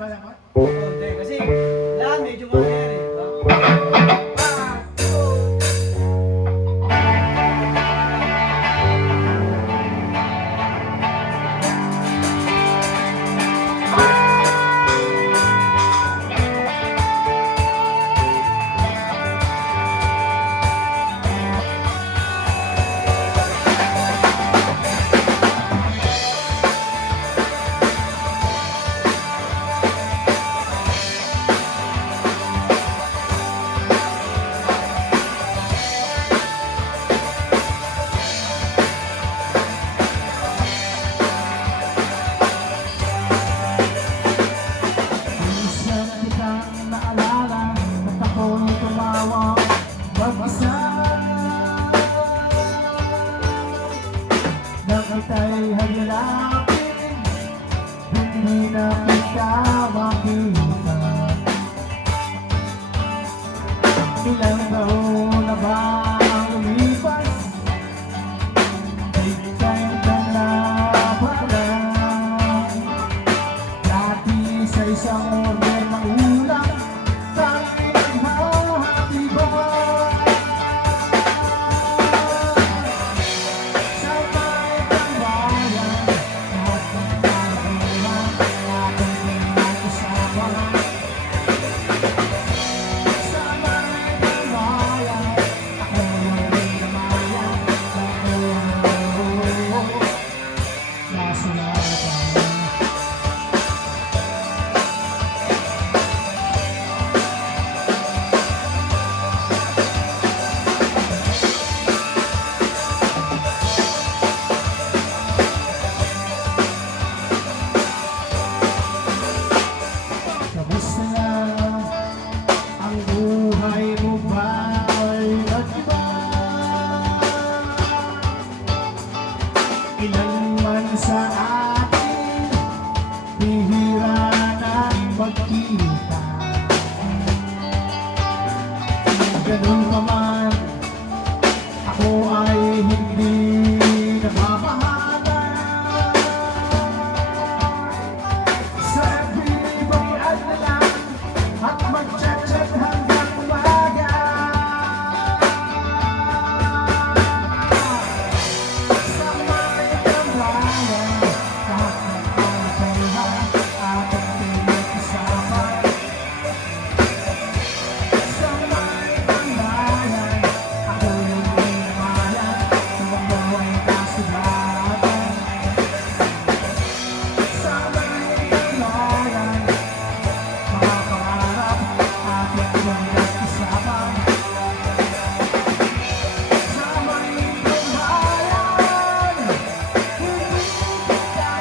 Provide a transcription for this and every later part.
Malakot? Oo, hindi. Kasi lahat medyo mangyari, di ba? Minsan kitang naalala at ako'y tumawa mag-isa nang kita'y hagalapin, hindi na kita makita. Ilang taon na ba ang lumipas, di tayo nalabanan. Dati sa isang order ng ulam, tanging naghahati ba? Sa may tambayan, lahat ng kailangan natin pinag-usapan. Sa may tambayan, ako ang pinamayan, ako nasa laban. Kamusta na ang buhay mo ba'y nag-iba? Ilan man sa atin, bihira na magkita. Ganun pa man, ako ay hindi nagmamahala. Sa bibay at nalang at mag-chat-chat hanggang umaga. Sa may tambayan, lahat ng kailangan ating pinag-usapan. Sa may tambayan, ako yung pinamayan, tumakbo ang kasulatan. Sa may tambayan, mga pangarap ating pinag-usapan. Sa may tambayan, hindi kita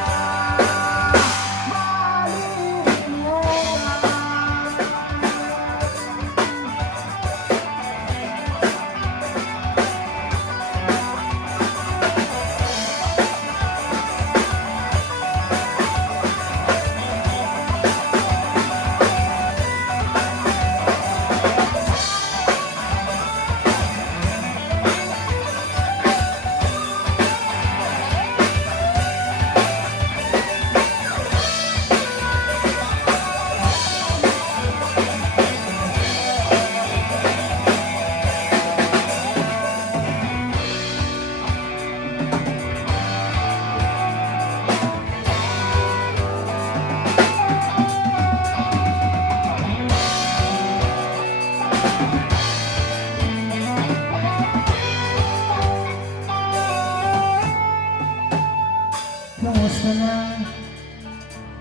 Kamusta na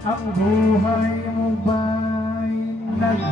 ang buhay mo ba'y nag